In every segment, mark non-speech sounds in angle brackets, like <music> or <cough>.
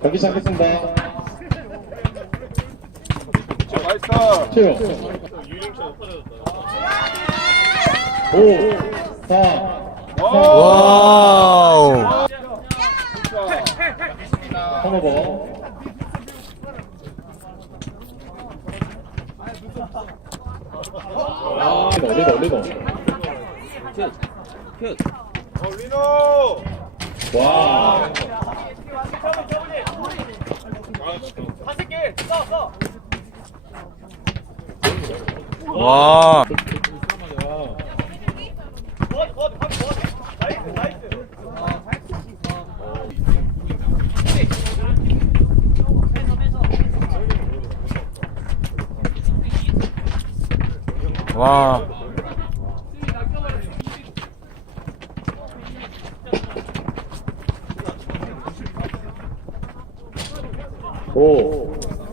경기 시작했습니다. 나이스. 치료. 5, 4, 3, 와우. 턴오버. 리더, 리더, 리더. 어, 리노. 와. 와. 와.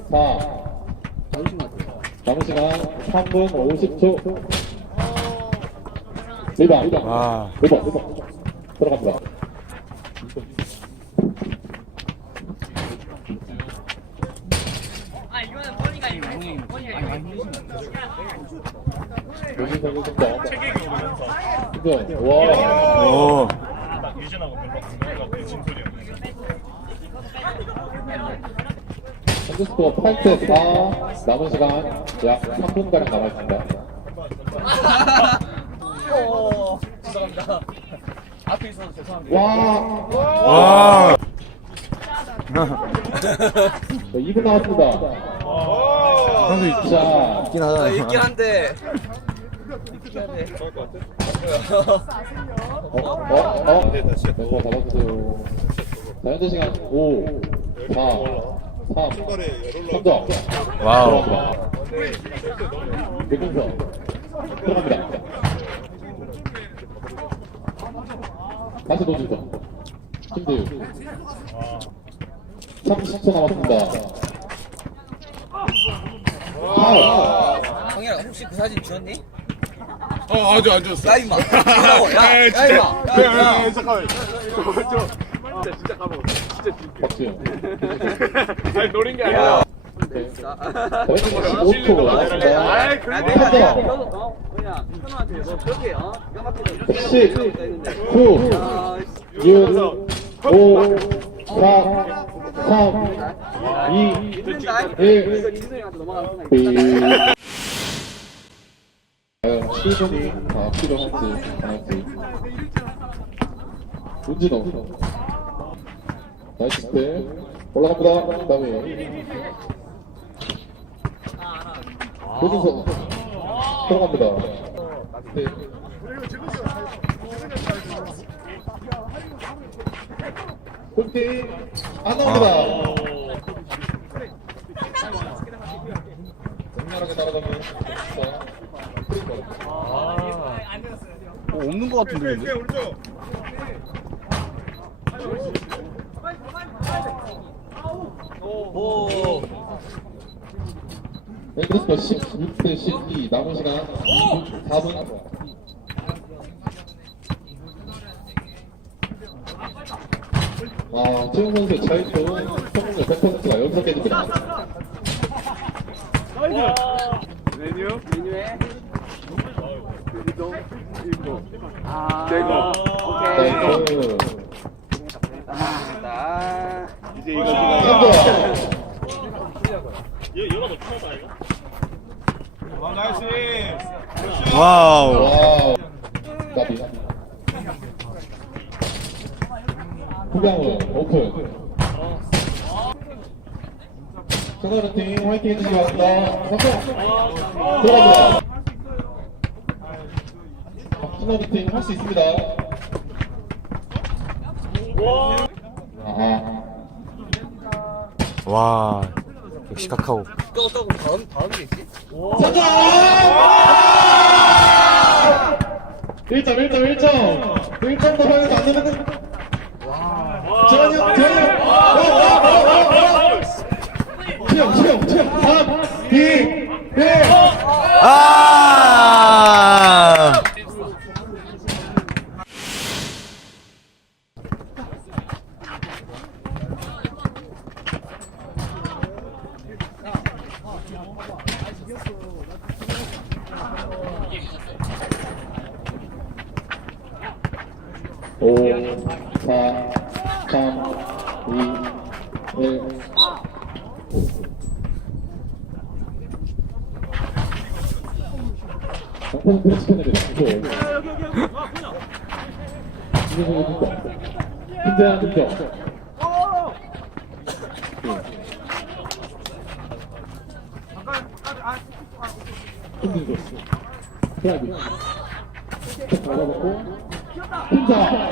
4. 남은 시간 3분 50초. 리바, 리바. 와. 리바, 리바. 들어갑니다. 아 이거는 버니가 아니고 버니가 아니고 요즘 선수 승점. 승점. 와. 오. 현재 스코어 8대 4. 남은 시간 약 3분가량 남아있습니다. 어 죄송합니다 앞에 있어서 죄송합니다 와. 와. 2분 남았습니다. 와. 형도 자, 있긴 하다. 아 있긴 한데 있긴 한데 어, 어, 어. 멤버 잡아주세요. 자, 현재 시간 5, 4, 3, 중간에 열올라. 3점. 와우. 백공서 들어갑니다. 다시 도주죠. 힘들. 30초 남았습니다. 성현아 혹시 그 사진 지웠니? 어, 아주 안 좋았어. 야 임마 뭐라고 <laughs> 야, 야 임마 야, 야, 야. 잠깐만. 저, 저, 진짜, 진짜 까먹었어. 진짜, 진짜. 박지훈. <laughs> 아니, 노린 게 아니라. 네. 저희는 15초 남았습니다. 아이, 야, 그거 내가 한 내가 점. 이거 어 뭐냐 현우한테 너 그렇게 어 기가 막히게 이렇게 10, 이러니까 했는데 9, 아 6, 5, 4, 3, 2, 믿는다 일. 이거 인수형한테 넘어가는 순간 삐. 과연 실전이 다 필요한지 안할지 문진호 나이스. 스텝 올라갑니다. 그 다음에. 조준선 들어갑니다. 스텝 골대 안 나옵니다. 적나라하게 날아가는 자, 없는 것 같은데. 꽤 오른쪽. 오 앵그스코 16대 12 남은 시간 4분 아, 최영 선수의 자유투 성공률 100%가 여기서 깨집니다. 메뉴? 메뉴에 이동, 이동. 아 대고. 오케이 나이스. 됐다 이제 이거 한번. 아, 나이스. 와우. 와우. 후강은 오픈. 승하는 팀 화이팅 해주시기 바랍니다. 성공! 들어갑니다. 승하는 팀할 수 있습니다. 아, 와. 역시 카카오. 또, 또, 다음, 다음 게 있지? 성공! 1점, 1점, 1점! 1점 더 받아서 안 되는 전혀, 전혀! 채영, 채영, 채영! 3, 2, 1! 아! 오, 사, 삼, 이, 일. 장판 그렇게 시켜내야 돼. 힘들어, 힘들어. 힘들어. 해야지. 탁 받아놓고, 혼자.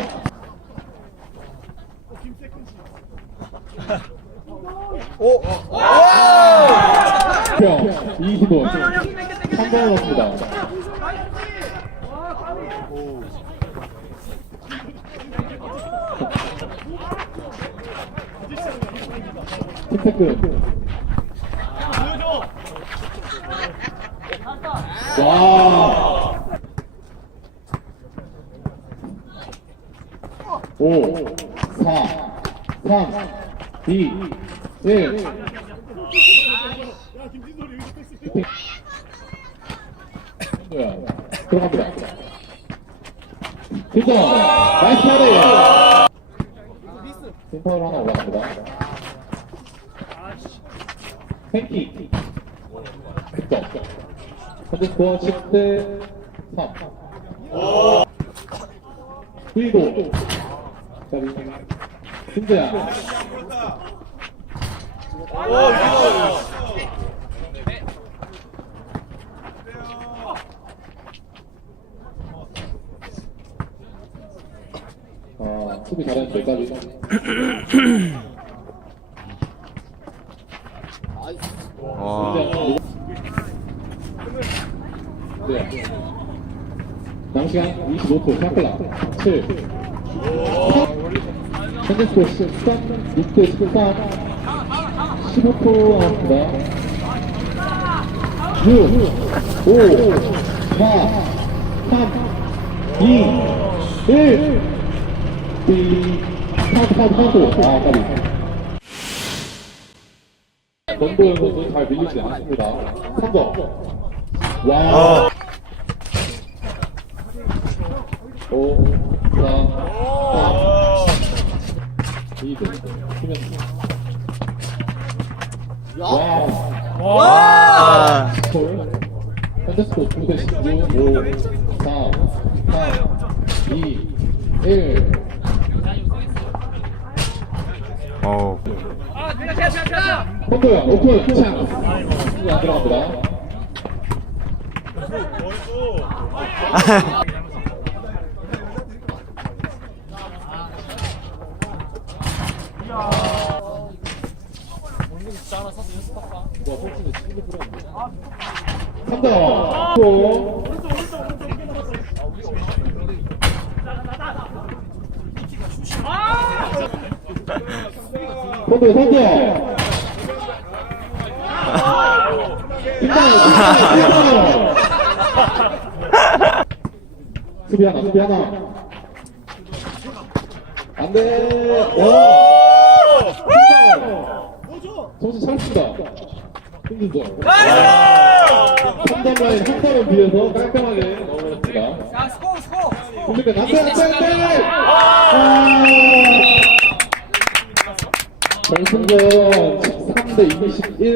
오! 25. 3번을 넣습니다. 틱테크. 와. 5, 4, 3, 2, 1. 뭐야? 들어갑니다. 득점! 나이스 파리! 팀파울 하나 올라갑니다. 팬키. 득점. 현재 스코어 10대 3. 그리고 승재야. 아, 수비 잘했는데, 까지. 와. 네. 남시간 25초, 샤클라. 7. 스코어 13, 6대 13. 15초 남았습니다. 6, 5, 4, 3, 2, 1. 삐. 카운트, 카운트, 카운트. 아, 까비. 권도현 선수 잘 밀리지 않습니다. 3번. 와. 스코어 9대 19, 5, 4, 3, 2, 1. 어. 권도현, 오픈, 찬스. 안 들어갑니다. 삼점. 또. 선두 선두. 수비 하나, 수비 하나. 안 돼. 오! 정신 차립시다. 힘든 점. 3점 라인 한 점을 비해서 깔끔하게 넣어버렸습니다. 야 스코어 스코어 그러니까 안 돼! 아! 결승전 13대 21.